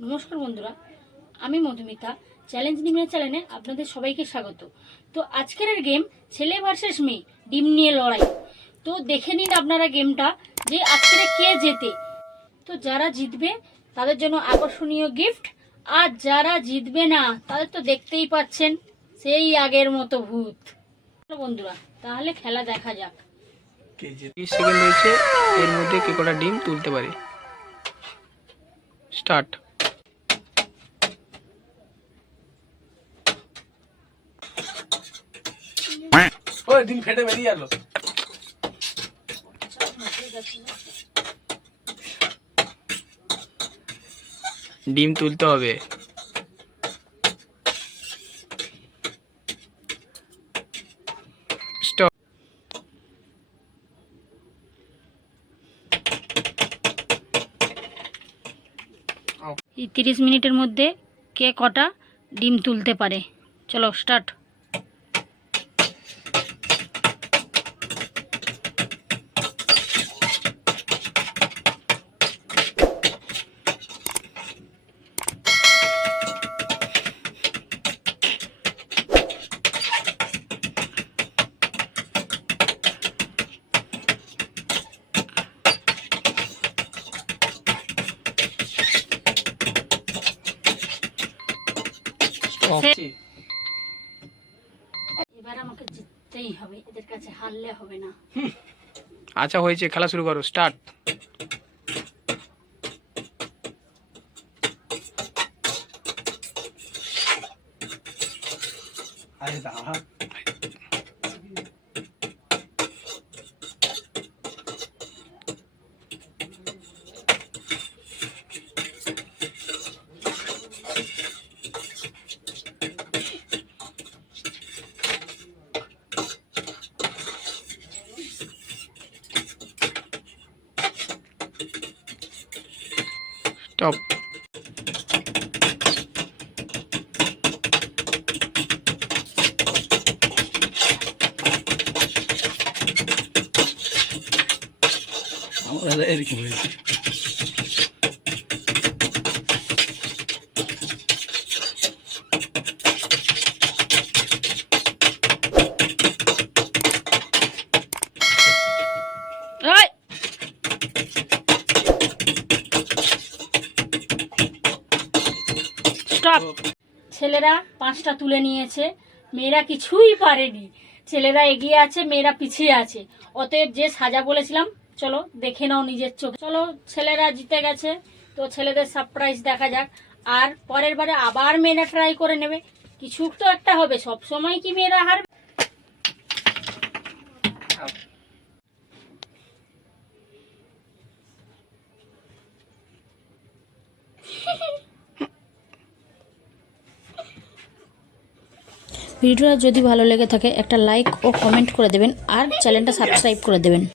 নমস্কার বন্ধুরা, আমি মধুমিতা চ্যালেঞ্জ নিমের চ্যানেলে আপনাদের সবাইকে স্বাগত। তো আজকের গেম ছেলে ভার্সেস মেয়ে, ডিম নিয়ে লড়াই। তো দেখে নিন আপনারা গেমটা যে আজকের কে জেতে। তো যারা জিতবে তাদের জন্য আকর্ষণীয় গিফট, আর যারা জিতবে না তাদের তো দেখতেই পাচ্ছেন সেই আগের মতো ভূত। বন্ধুরা তাহলে খেলা দেখা যাক। 30 সেকেন্ড রয়েছে, এর মধ্যে কে কটা ডিম তুলতে পারে। স্টার্ট। ওই ডিম ফেটে বেরিয়ে গেল। ডিম তুলতে হবে। স্টপ। 30 মিনিটের মধ্যে কে কটা ডিম তুলতে পারে। চলো স্টার্ট। এবার আমাকে জিততেই হবে, এদের কাছে হারলে হবে না। আচ্ছা হয়েছে, খেলা শুরু করো। স্টার্ট। স্টপ। আমরা এরকম হয়েছে। ছেলেরা 5টা তুলে নিয়েছে, মেয়েরা কিছুই পারেনি। ছেলেরা এগিয়ে আছে, মেয়েরা পিছিয়ে আছে। অতএব যে সাজা বলেছিলাম চলো দেখে নাও নিজের চোখ। চলো ছেলেরা জিতে গেছে, তো ছেলেদের সারপ্রাইজ দেখা যাক। আর পরের বারে আবার মেয়েরা ট্রাই করে নেবে, কিছু তো একটা হবে। সব সময় কি মেয়েরা হারবে? ভিডিওটা যদি ভালো লেগে থাকে একটা লাইক ও কমেন্ট করে দেবেন, আর চ্যানেলটা সাবস্ক্রাইব করে দেবেন।